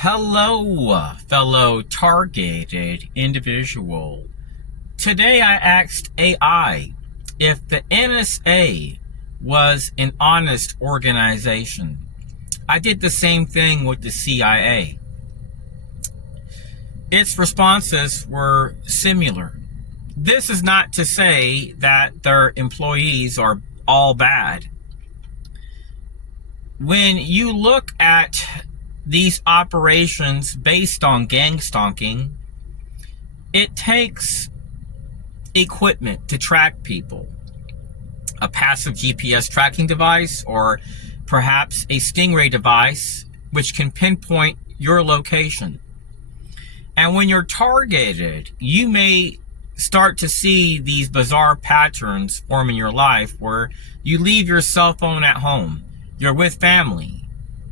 Hello, fellow targeted individual. Today I asked AI if the NSA was an honest organization. I did the same thing with the CIA. Its responses were similar. This is not to say that their employees are all bad. When you look at these operations based on gang stalking, it takes equipment to track people. A passive GPS tracking device, or perhaps a Stingray device, which can pinpoint your location. And when you're targeted, you may start to see these bizarre patterns form in your life where you leave your cell phone at home, you're with family,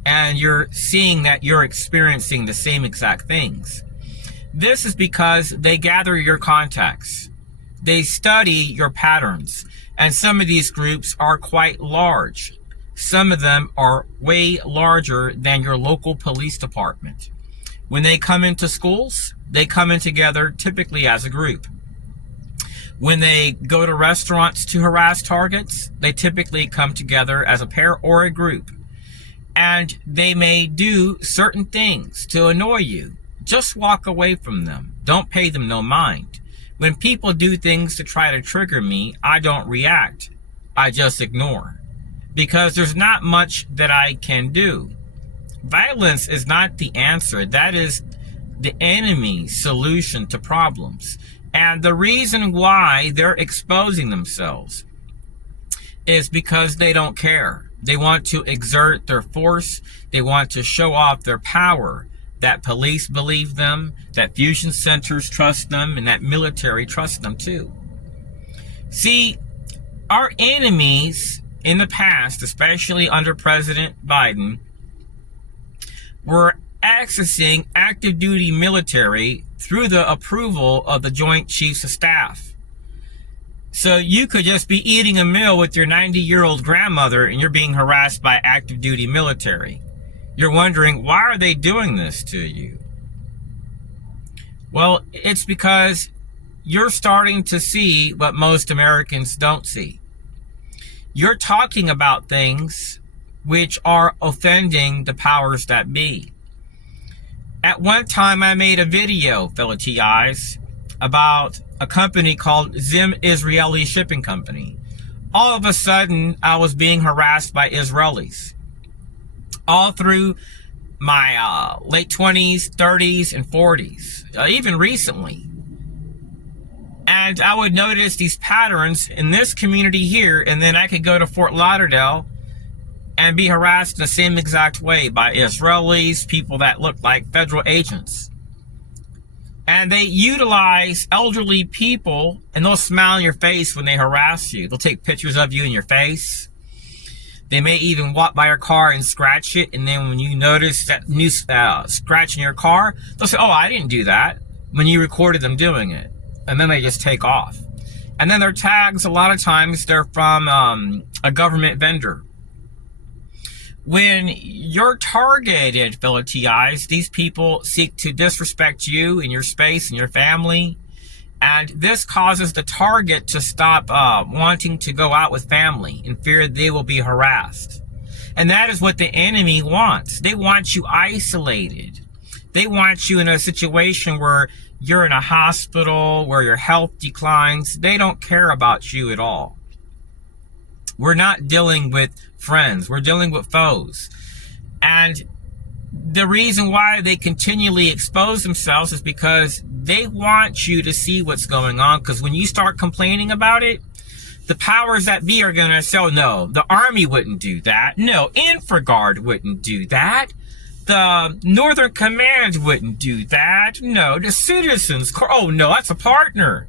and you're seeing that you're experiencing the same exact things. This is because they gather your contacts. They study your patterns. And some of these groups are quite large. Some of them are way larger than your local police department. When they come into schools, they come in together typically as a group. When they go to restaurants to harass targets, they typically come together as a pair or a group. And they may do certain things to annoy you. Just walk away from them. Don't pay them no mind. When people do things to try to trigger me, I don't react. I just ignore. Because there's not much that I can do. Violence is not the answer. That is the enemy's solution to problems. And the reason why they're exposing themselves is because they don't care. They want to exert their force. They want to show off their power. That police believe them, that fusion centers trust them, and that military trusts them too. See, our enemies in the past, especially under President Biden, were accessing active duty military through the approval of the Joint Chiefs of Staff. So you could just be eating a meal with your 90-year-old grandmother and you're being harassed by active duty military. You're wondering, why are they doing this to you? Well, it's because you're starting to see what most Americans don't see. You're talking about things which are offending the powers that be. At one time, I made a video, fellow TIs, about a company called Zim Israeli Shipping Company. All of a sudden, I was being harassed by Israelis. All through my late 20s, 30s, and 40s, even recently. And I would notice these patterns in this community here, and then I could go to Fort Lauderdale and be harassed in the same exact way by Israelis, people that look like federal agents. And they utilize elderly people, and they'll smile in your face when they harass you. They'll take pictures of you in your face. They may even walk by your car and scratch it, and then when you notice that new scratch in your car, they'll say, oh, I didn't do that, when you recorded them doing it. And then they just take off. And then their tags, a lot of times, they're from a government vendor. When you're targeted, fellow TIs, these people seek to disrespect you and your space and your family. And this causes the target to stop wanting to go out with family in fear they will be harassed. And that is what the enemy wants. They want you isolated. They want you in a situation where you're in a hospital, where your health declines. They don't care about you at all. We're not dealing with friends. We're dealing with foes. And the reason why they continually expose themselves is because they want you to see what's going on. Because when you start complaining about it, the powers that be are going to say, oh, no, the Army wouldn't do that. No, InfraGard wouldn't do that. The Northern Command wouldn't do that. No, the Citizens Corps, oh, no, that's a partner.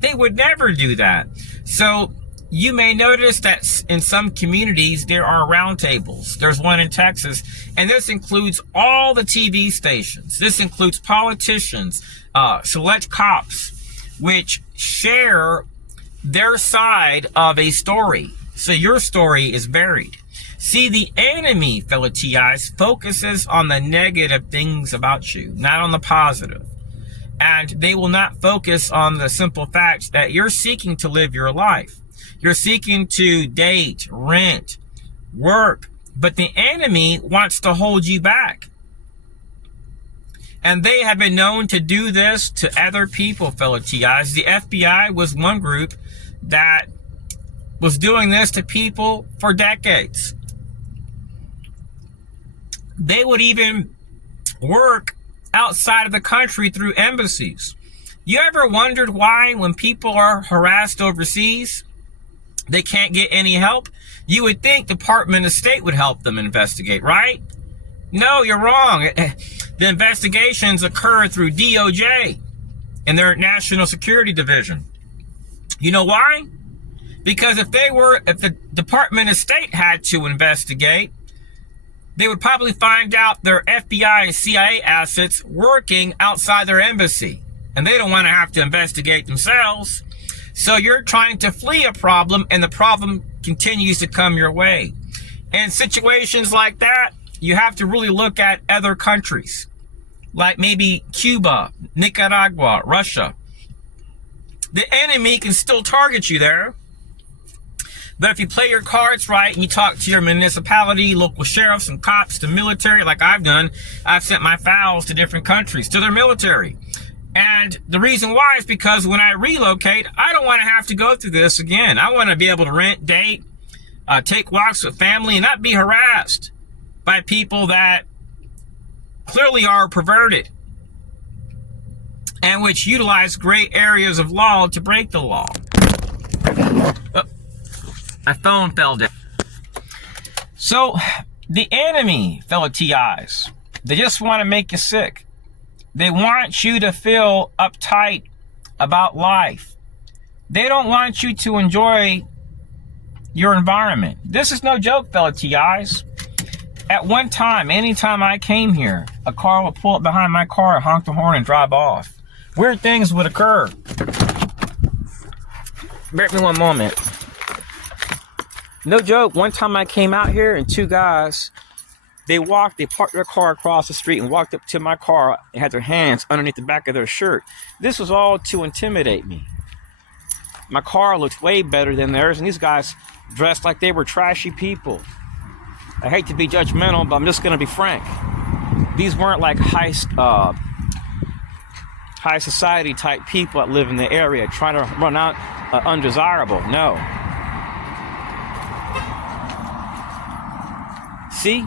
They would never do that. So you may notice that in some communities, there are roundtables. There's one in Texas, and this includes all the TV stations. This includes politicians, select cops, which share their side of a story. So your story is varied. See, the enemy, fellow TIs, focuses on the negative things about you, not on the positive. And they will not focus on the simple fact that you're seeking to live your life. You're seeking to date, rent, work, but the enemy wants to hold you back. And they have been known to do this to other people, fellow TIs. The FBI was one group that was doing this to people for decades. They would even work outside of the country through embassies. You ever wondered why when people are harassed overseas, they can't get any help? You would think Department of State would help them investigate, right? No, you're wrong. The investigations occur through DOJ and their National Security Division. You know why? Because if the Department of State had to investigate, they would probably find out their FBI and CIA assets working outside their embassy. And they don't want to have to investigate themselves. So you're trying to flee a problem, and the problem continues to come your way. In situations like that, you have to really look at other countries, like maybe Cuba, Nicaragua, Russia. The enemy can still target you there. But if you play your cards right and you talk to your municipality, local sheriffs and cops, the military, like I've done, I've sent my files to different countries, to their military. And the reason why is because when I relocate, I don't want to have to go through this again. I want to be able to rent, date, take walks with family, and not be harassed by people that clearly are perverted and which utilize gray areas of law to break the law. Oh, my phone fell down. So the enemy, fellow TIs, they just want to make you sick. They want you to feel uptight about life. They don't want you to enjoy your environment. This is no joke, fellow TIs. At one time, anytime I came here, a car would pull up behind my car, honk the horn, and drive off. Weird things would occur. Bear with me one moment. No joke, one time I came out here and two guys, they parked their car across the street and walked up to my car and had their hands underneath the back of their shirt. This was all to intimidate me. My car looked way better than theirs, and these guys dressed like they were trashy people. I hate to be judgmental, but I'm just going to be frank. These weren't like high society type people that live in the area trying to run out undesirable. No. See?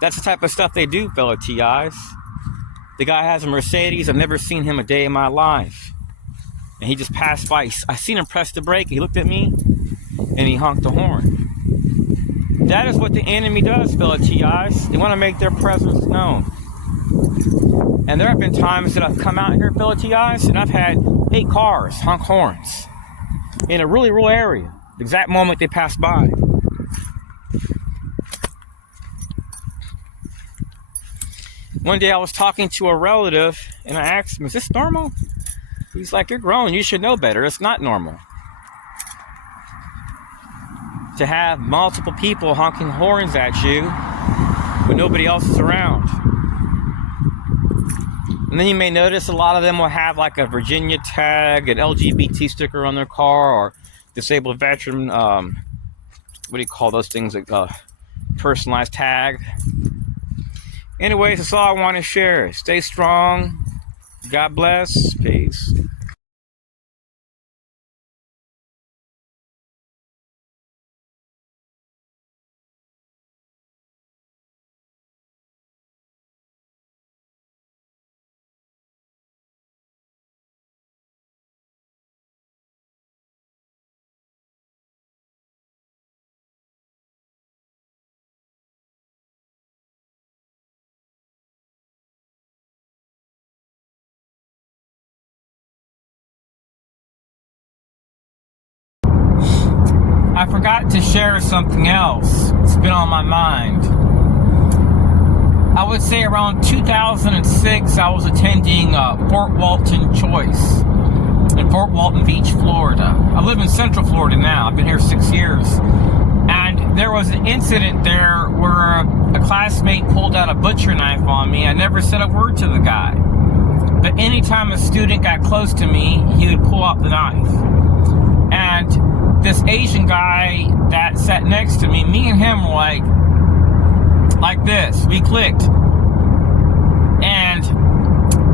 That's the type of stuff they do, fellow TIs. The guy has a Mercedes. I've never seen him a day in my life. And he just passed by. I seen him press the brake. He looked at me and he honked the horn. That is what the enemy does, fellow TIs. They want to make their presence known. And there have been times that I've come out here, fellow TIs, and I've had 8 cars honk horns in a really rural area, the exact moment they pass by. One day I was talking to a relative and I asked him, is this normal? He's like, you're grown, you should know better. It's not normal to have multiple people honking horns at you when nobody else is around. And then you may notice a lot of them will have like a Virginia tag, an LGBT sticker on their car, or disabled veteran, what do you call those things, like personalized tag. Anyways, that's all I want to share. Stay strong. God bless. Peace. I forgot to share something else. It's been on my mind. I would say around 2006, I was attending Fort Walton Choice in Fort Walton Beach, Florida. I live in Central Florida now. I've been here 6 years. And there was an incident there where a classmate pulled out a butcher knife on me. I never said a word to the guy. But anytime a student got close to me, he would pull out the knife. And this Asian guy that sat next to me and him were like this. We clicked. And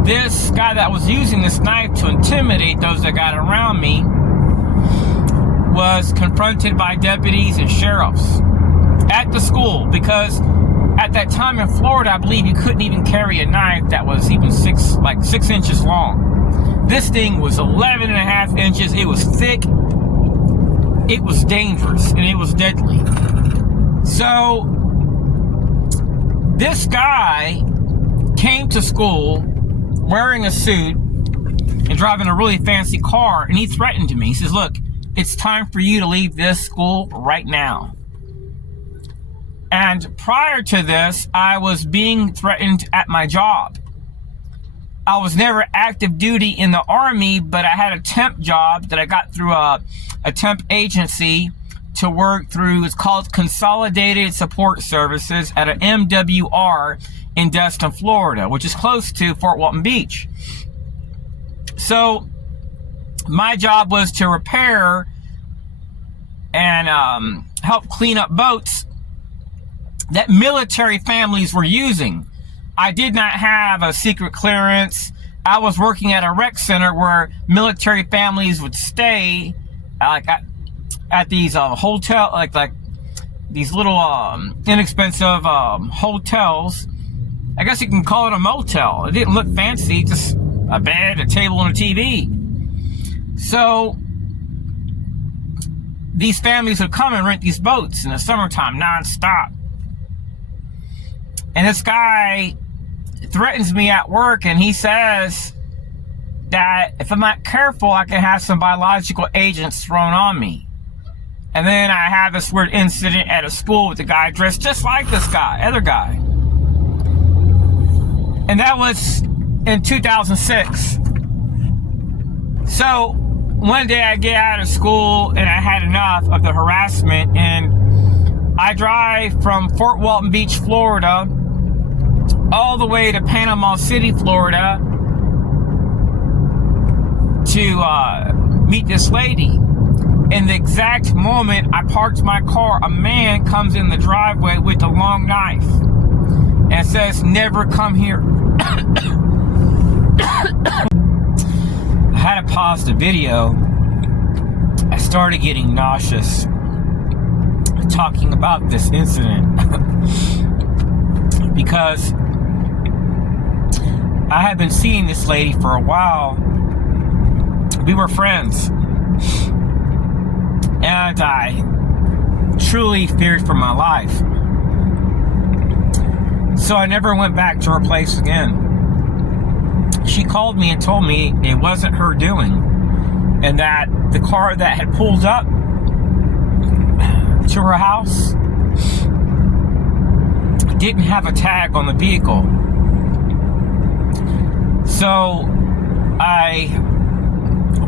this guy that was using this knife to intimidate those that got around me was confronted by deputies and sheriffs at the school, because at that time in Florida, I believe you couldn't even carry a knife that was even 6 inches long. This thing was 11.5 inches. It was thick. It was dangerous, and it was deadly. So this guy came to school wearing a suit and driving a really fancy car, and he threatened me. He says, look, it's time for you to leave this school right now. And prior to this, I was being threatened at my job. I was never active duty in the Army, but I had a temp job that I got through a temp agency to work through. It's called Consolidated Support Services at an MWR in Destin, Florida, which is close to Fort Walton Beach. So my job was to repair and help clean up boats that military families were using. I did not have a secret clearance. I was working at a rec center where military families would stay, like at these hotel, like these little inexpensive hotels. I guess you can call it a motel. It didn't look fancy, just a bed, a table, and a TV. So these families would come and rent these boats in the summertime nonstop. And this guy threatens me at work, and he says that if I'm not careful, I can have some biological agents thrown on me. And then I have this weird incident at a school with a guy dressed just like this guy, other guy. And that was in 2006. So one day I get out of school and I had enough of the harassment, and I drive from Fort Walton Beach, Florida, all the way to Panama City, Florida, to meet this lady. In the exact moment I parked my car, a man comes in the driveway with a long knife and says, "Never come here." I had to pause the video. I started getting nauseous talking about this incident because I had been seeing this lady for a while. We were friends, and I truly feared for my life. So I never went back to her place again. She called me and told me it wasn't her doing, and that the car that had pulled up to her house didn't have a tag on the vehicle. So I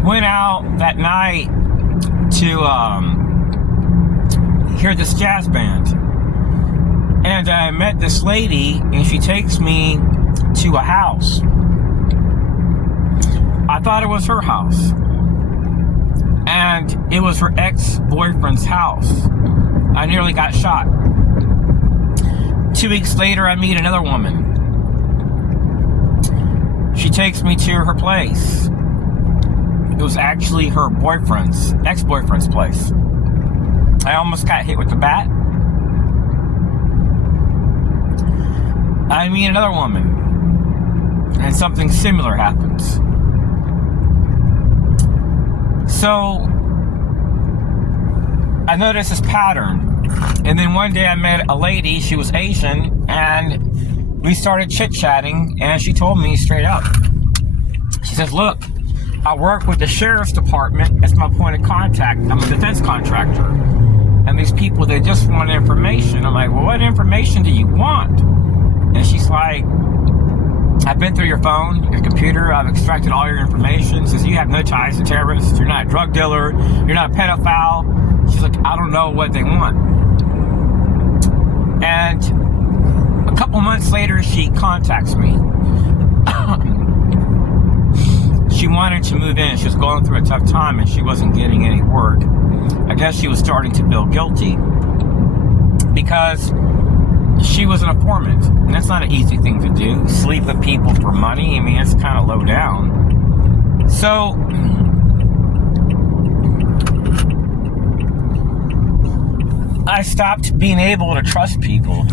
went out that night to hear this jazz band, and I met this lady, and she takes me to a house. I thought it was her house, and it was her ex-boyfriend's house. I nearly got shot. 2 weeks later, I meet another woman. She takes me to her place. It was actually her boyfriend's, ex-boyfriend's place. I almost got hit with the bat. I meet another woman, and something similar happens. So I noticed this pattern, and then one day I met a lady. She was Asian, and we started chit-chatting, and she told me straight up. She says, "Look, I work with the sheriff's department as my point of contact. I'm a defense contractor, and these people, they just want information." I'm like, "Well, what information do you want?" And she's like, "I've been through your phone, your computer, I've extracted all your information. Says you have no ties to terrorists, you're not a drug dealer, you're not a pedophile." She's like, "I don't know what they want." And a couple months later, she contacts me. She wanted to move in. She was going through a tough time and she wasn't getting any work. I guess she was starting to feel guilty because she was an informant. And that's not an easy thing to do. Sleep with people for money. I mean, it's kind of low down. So I stopped being able to trust people.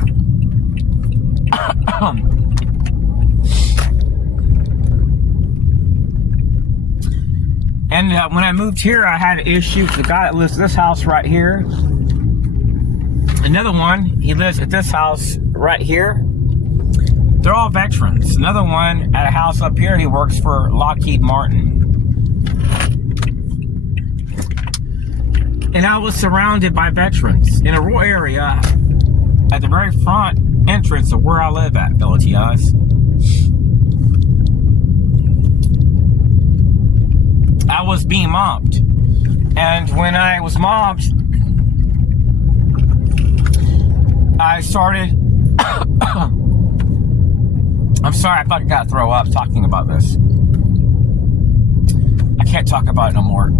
And when I moved here, I had issues. The guy that lives in this house right here. Another one, he lives at this house right here. They're all veterans. Another one at a house up here, he works for Lockheed Martin. And I was surrounded by veterans in a rural area at the very front entrance of where I live at, Villatias. I was being mobbed. And when I was mobbed, I started... I'm sorry, I thought I got to throw up talking about this. I can't talk about it no more.